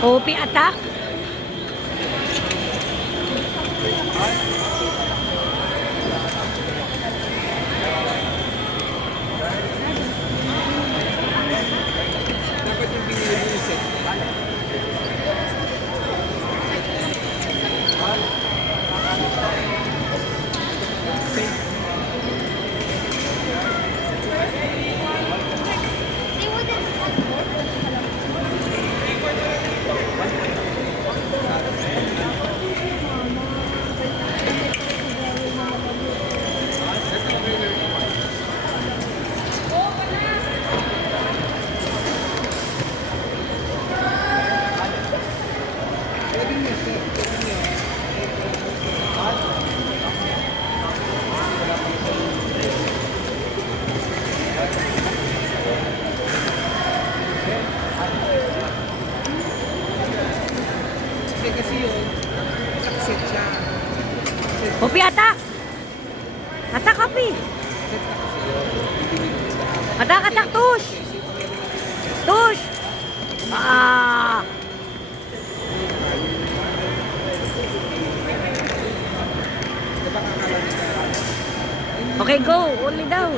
Hopi attack. Dapat yung binili mo yung set. Kasi yun, set siya. Hopi attack. Attack, Hopi. Set na kasi yun. Attack, attack, tush. Tush. Ah. Diba kakala nila? Okay, go. Uli daw.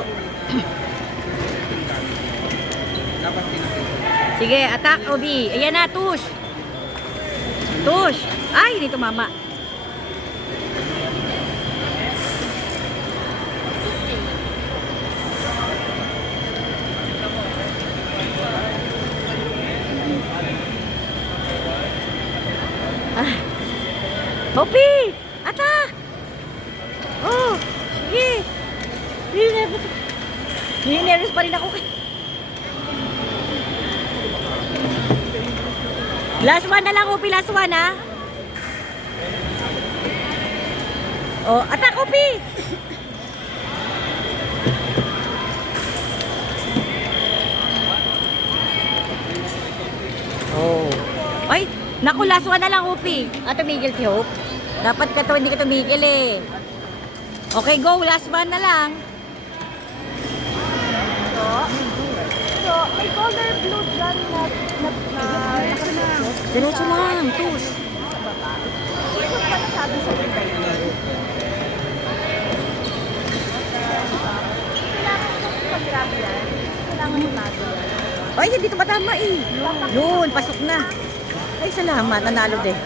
Dapat pinakita. Sige, attack, Obi. Ayan na, tush. Tush. Ay, dito mama. Ah. Hopi! Attack! Oh, sige. Nervous pa rin ako. Last one na lang, Hopi. Last one, ha? Oh, attack, Hopi! Oh. Ay, naku, last one na lang, Hopi. Tumigil si Hope. Dapat ka to, hindi ka tumigil eh. Okay, go. Last one na lang. So, may color blue dyan Diretso lang, tush. Hindi ko pa nasabi sa iba yun. Kailangan ko pag-grab yan. Kailangan lumago yan. Ay, hindi ito matama eh. Yun, pasok na. Ay, salamat. Nanalo din.